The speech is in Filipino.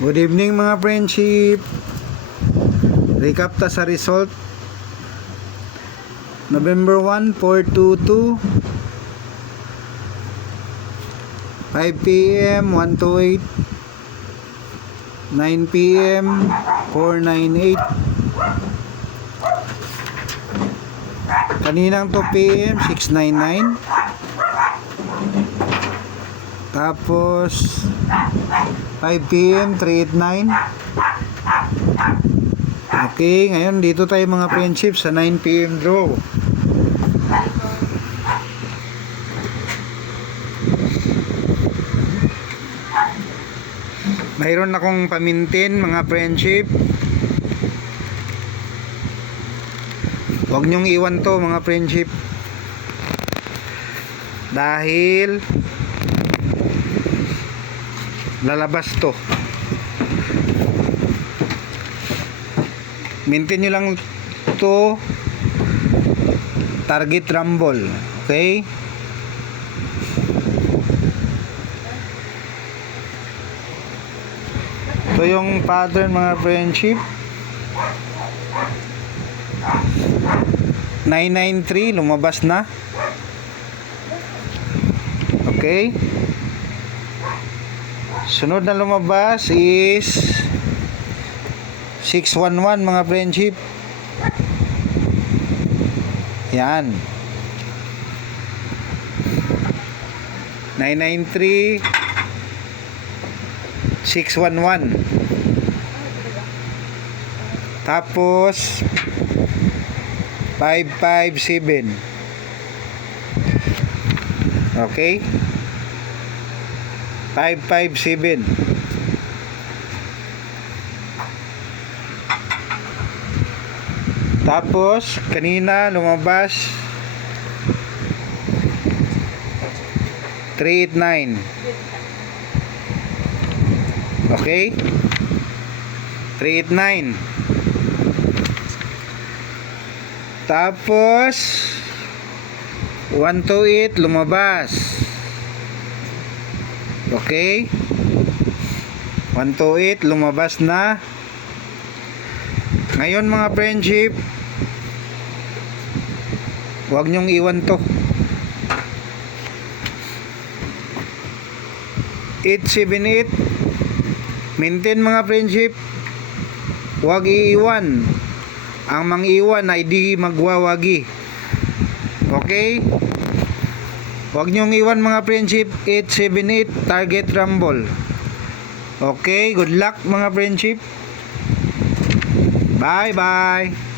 Good evening mga friendship. Recap ta sa result. November 1, 422. 5 p.m. 128. 9 p.m. 498. Kaninang 2 p.m. 699. Tapos 5 p.m. 389. Okay, ngayon dito tayo mga friendship sa 9 p.m. draw. Mayroon akong pamintin mga friendship. Huwag niyong iwan to mga friendship. Dahil lalabas to. Maintain nyo lang to target rumble. Okay? Ito yung pattern mga friendship. 993 lumabas na. Okay? Sunod na lumabas is 611 mga friendship. Yan. 993 611 Tapos 557 Okay? 557 Tapos kanina lumabas 389 Okay? 389 Tapos 128 lumabas Okay? 128 lumabas na. Ngayon mga friendship Huwag nyong iwan to. 878 Maintain mga friendship Huwag iiwan. Ang mangiwan ay di magwawagi. Okay? Huwag nyong iwan mga friendship. 878 Target Rumble. Okay, good luck mga friendship. Bye bye